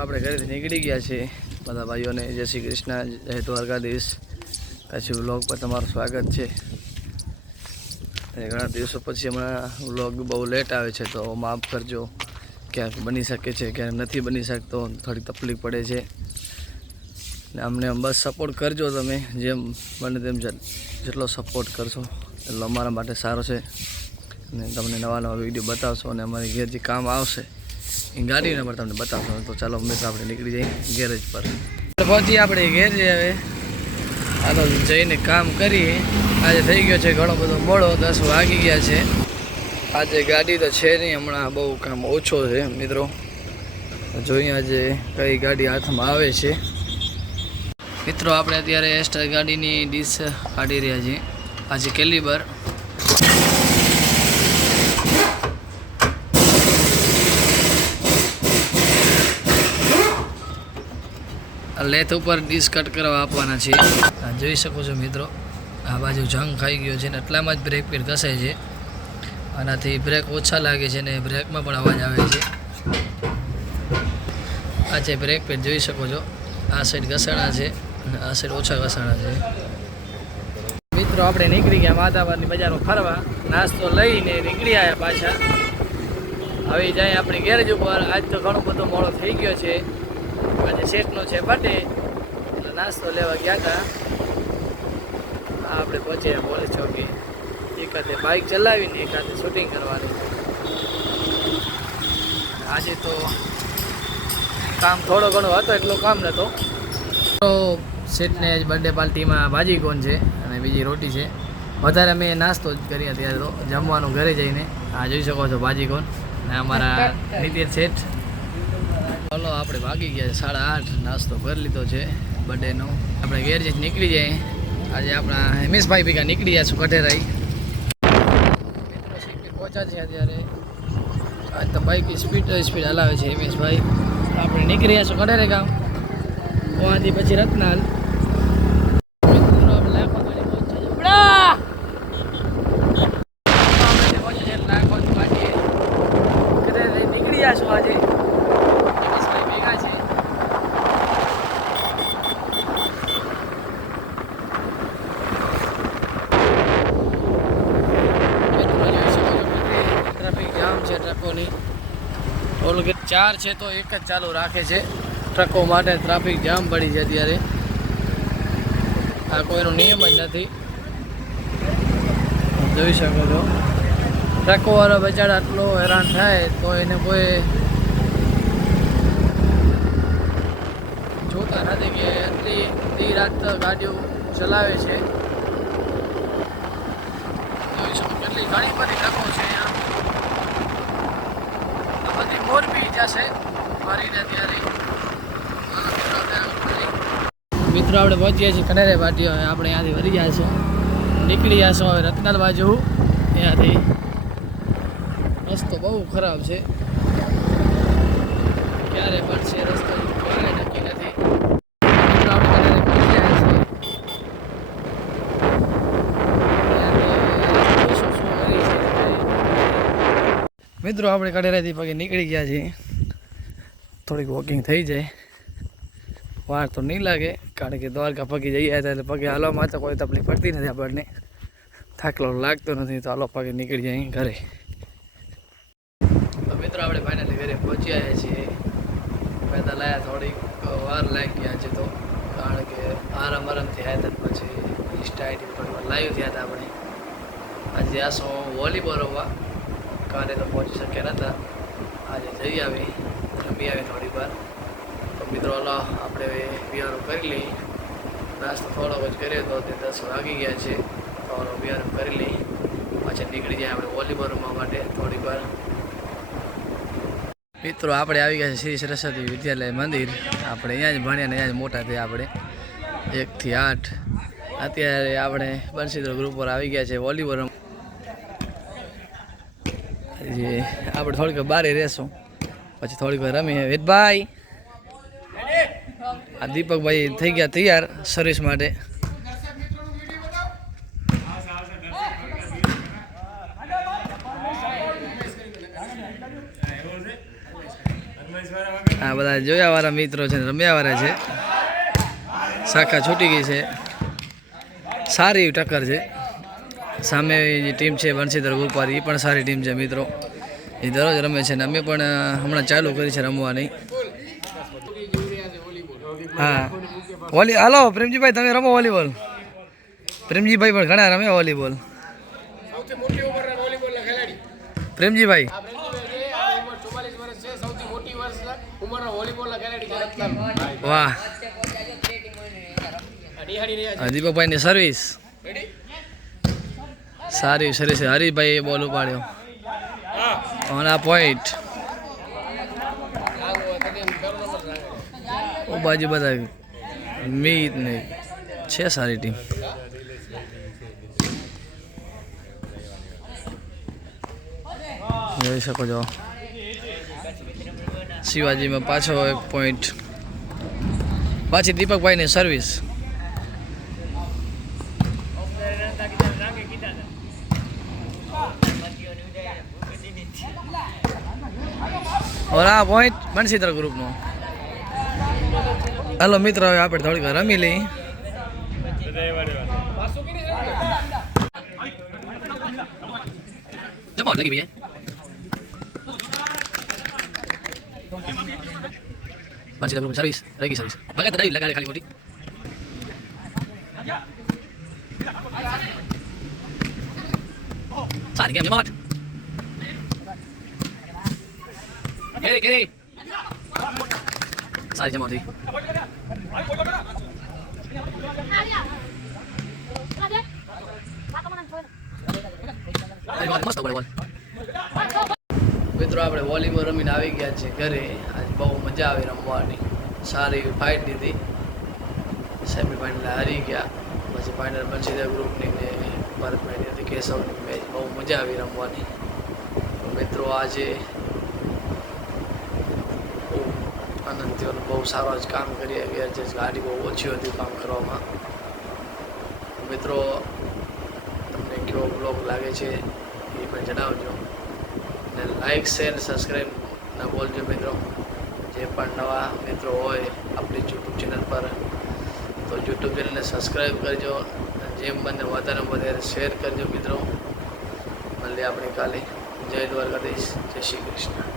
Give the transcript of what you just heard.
આપણે ઘરેથી નીકળી ગયા છીએ બધા ભાઈઓને જય શ્રી કૃષ્ણ, જય દ્વારકાધીશ. પછી વ્લોગ પર તમારું સ્વાગત છે. ઘણા દિવસો પછી હમણાં વ્લોગ બહુ લેટ આવે છે, તો માફ કરજો. ક્યાંક બની શકે છે, ક્યાંક નથી બની શકતો, થોડી તકલીફ પડે છે. ને અમને બસ સપોર્ટ કરજો તમે, જેમ બને તેમ જેટલો સપોર્ટ કરશો એટલો અમારા માટે સારો છે. અને તમને નવા નવા વિડીયો બતાવશો અને અમારી ઘેર જે કામ આવશે એ ગાડીને પણ તમને બતાવશો. તો ચાલો હંમેશા આપણે નીકળી જઈએ ગેરેજ પર. પહોંચીએ આપણે ઘેર છે. હવે હાલો જઈને કામ કરીએ. આજે થઈ ગયો છે ઘણો બધો મોડો, 10 વાગી ગયા છે. આજે ગાડી તો છે નહીં, હમણાં બહુ કામ ઓછો છે મિત્રો. જોઈએ આજે કઈ ગાડી હાથમાં આવે છે. મિત્રો આપણે અત્યારે એસ્ટર ગાડીની ડીશ કાઢી રહ્યા છીએ. આજે કેલિબર લેથ ઉપર ડીશ કટ કરવા આપવાના છે. જોઈ શકો છો મિત્રો, આ બાજુ જંગ ખાઈ ગયો છે ને એટલામાં જ બ્રેક પેડ ઘસાય છે. આનાથી બ્રેક ઓછા લાગે છે ને બ્રેકમાં પણ અવાજ આવે છે. આ છે બ્રેક પેડ, જોઈ શકો છો. આ સાઈડ ઘસાણા છે અને આ સાઈડ ઓછા ઘસાણા છે. મિત્રો આપણે નીકળી ગયા માધાપરની બજારમાં ફરવા. નાસ્તો લઈને નીકળી આવ્યા પાછા. હવે જાય આપણી ગેરેજ ઉપર. આજ તો ઘણો બધો મોડો થઈ ગયો છે. આજે શેઠનો છે બર્થડે, એટલે નાસ્તો લેવા ગયા હતા. આપણે પહોંચ્યા પોલીસ ચોકી. એકાદે બાઇક ચલાવીને એકાદે શૂટિંગ કરવાની. આજે તો કામ થોડો ઘણો હતો, એટલો કામ નહોતો. તો શેઠને બર્થડે પાર્ટીમાં ભાજી કોણ છે અને બીજી રોટી છે. વધારે અમે નાસ્તો જ કરી અત્યારે તો જમવાનું ઘરે જઈને. આ જોઈ શકો છો ભાજી કોણ ને અમારા નીતિન શેઠ. ચાલો આપણે ભાગી ગયા 8:30. નાસ્તો કરી લીધો છે બર્થડેનો. આપણે ઘેર જઈને નીકળી જાય. આજે આપણા હિમેશભાઈ ભેગા નીકળી ગયા છું કઠેરાઈ. મિત્રો સીટે પહોંચ્યા છે અત્યારે. આજ તો બાઇક સ્પીડ હલાવે છે હિમેશભાઈ. આપણે નીકળી ગયા છું કઠેરે ગામ. ત્યાંથી પછી રત્નાલ. મિત્રો આપણે લાખો ગાડી પહોંચ્યા નીકળી ગયા છું આજે. ટ્રકોની ટોલગેટ 4 છે તો એક જ ચાલુ રાખે છે. ટ્રકો માટે ટ્રાફિક જામ પડી છે અત્યારે. આ કોઈનો નિયમ જ નથી, જોઈ શકો છો. ટ્રકોવાળા બચારા આટલો હેરાન થાય તો એને કોઈ જોતા નથી કે એટલી રાત ગાડીઓ ચલાવે છે. જોઈ શકો કેટલી ઘણી બધી ટ્રકો છે. મોરબી જશે મારીને ત્યારે. મિત્રો આપણે પહોંચીએ છીએ કનેરે પાટીઓ. આપણે ત્યાંથી વળી જઈશું, નીકળી જઈશું હવે રત્નાલ બાજુ. ત્યાંથી રસ્તો બહુ ખરાબ છે, ક્યારે પડશે રસ્તો કોઈ નક્કી નથી. મિત્રો આપણે કનેરે પહોંચી ગયા છીએ. મિત્રો આપણે કઠેરાથી પગે નીકળી ગયા છીએ. થોડીક વોકિંગ થઈ જાય, વાર તો નહીં લાગે, કારણ કે દ્વારકા પગે જઈએ હતા એટલે પગે હાલવામાં તો કોઈ તકલીફ પડતી નથી આપણને. થાકલો લાગતો નથી, તો હાલો પગે નીકળી જાય ઘરે. તો મિત્રો આપણે ફાઇનલી ઘરે પહોંચી આવ્યા છીએ. પહેલાં લાયા થોડીક વાર લાગી ગયા છે, તો કારણ કે આરામથી આવ્યા હતા. પછી ઇન્સ્ટા આઈડી પર લાઈવ થયા હતા આપણે. આજે આશું વોલીબોલ રમવા, કાલે તો પહોંચી શક્યા નહોતા. આજે જઈ આવી, રમી આવી થોડી વાર. તો મિત્રો હલો આપણે બિયારો કરી લઈ. નાસ્તો થોડોક જ કર્યો હતો, તે 10 વાગી ગયા છે. તો બિયારો કરી લઈ, પાછળ નીકળી જાય આપણે વોલીબોલ રમવા માટે થોડીક વાર. મિત્રો આપણે આવી ગયા છે શ્રી સરસ્વતી વિદ્યાલય મંદિર. આપણે અહીંયા જ ભણ્યા ને અહીંયા જ મોટા થયા આપણે, 1 થી 8. અત્યારે આપણે બંસીધર ગ્રુપ પર આવી ગયા છે વોલીબોલ રમવા. આપણે થોડીક વાર બહાર રહેશું, પછી થોડીક વાર રમીએ. વેદભાઈ, આ દીપકભાઈ થઈ ગયા તૈયાર સર્વિસ માટે. હા બધા જોયાવાળા મિત્રો છે ને રમ્યાવાળા છે. શાખા છૂટી ગઈ છે. સારી એવી ટક્કર છે. સામે જે ટીમ છે વંશીધર ગુરપારી એ પણ સારી ટીમ છે મિત્રો. એ દરરોજ રમે છે ને અમે પણ હમણાં ચાલુ કરી છે રમવાની. હા હાલો પ્રેમજીભાઈ તમે રમો વોલીબોલ. પ્રેમજીભાઈ પણ ઘણા રમે વોલીબોલ. પ્રેમજીભાઈ વાહ દીપકભાઈ ની સર્વિસ સારી સર્વિસ. હરીભાઈ બોલ ઉપાડ્યો ઓન આ પોઈન્ટ. બાજુ બધા મીત નહીં છે સારી ટીમ. જોઈ શકો છો શિવાજીમાં પાછો એક પોઈન્ટ. પાછી દીપકભાઈની સર્વિસ. આ પોઈન્ટ બંસીધર ગ્રુપનો. હાલો મિત્રો હવે આપણે થોડીક રમી લઈ. સર્વિસ રહી સર્વિસ લગાડે ખાલી મોટી. સારી ગેમ જમાવટ. સારી જમાવટ. મિત્રો આપણે વોલીબોલ રમીને આવી ગયા છે ઘરે. આજ બહુ મજા આવી રમવાની. સારી ફાઇટ દીધી. સેમીફાઇનલ હારી ગયા. પછી ફાઇનલ બંસીધર ગ્રુપની ને ભરતભાઈની હતી કેશવની મેચ. બહુ મજા આવી રમવાની. મિત્રો આજે બહુ આનંદ થયો. બહુ સારો જ કામ કરી ગયા છે. ગાડી બહુ ઓછી હતી કામ કરવામાં. મિત્રો તમને કેવો બ્લોગ લાગે છે એ પણ જણાવજો. અને લાઈક શેર સબસ્ક્રાઈબ ના બોલજો મિત્રો. જે પણ નવા મિત્રો હોય આપણી યુટ્યુબ ચેનલ પર તો યુટ્યુબ ચેનલને સબસ્ક્રાઈબ કરજો. જેમ બને વધારે શેર કરજો મિત્રો. મળીએ આપણે કાલે. જય દ્વારકાધીશ. જય શ્રી કૃષ્ણ.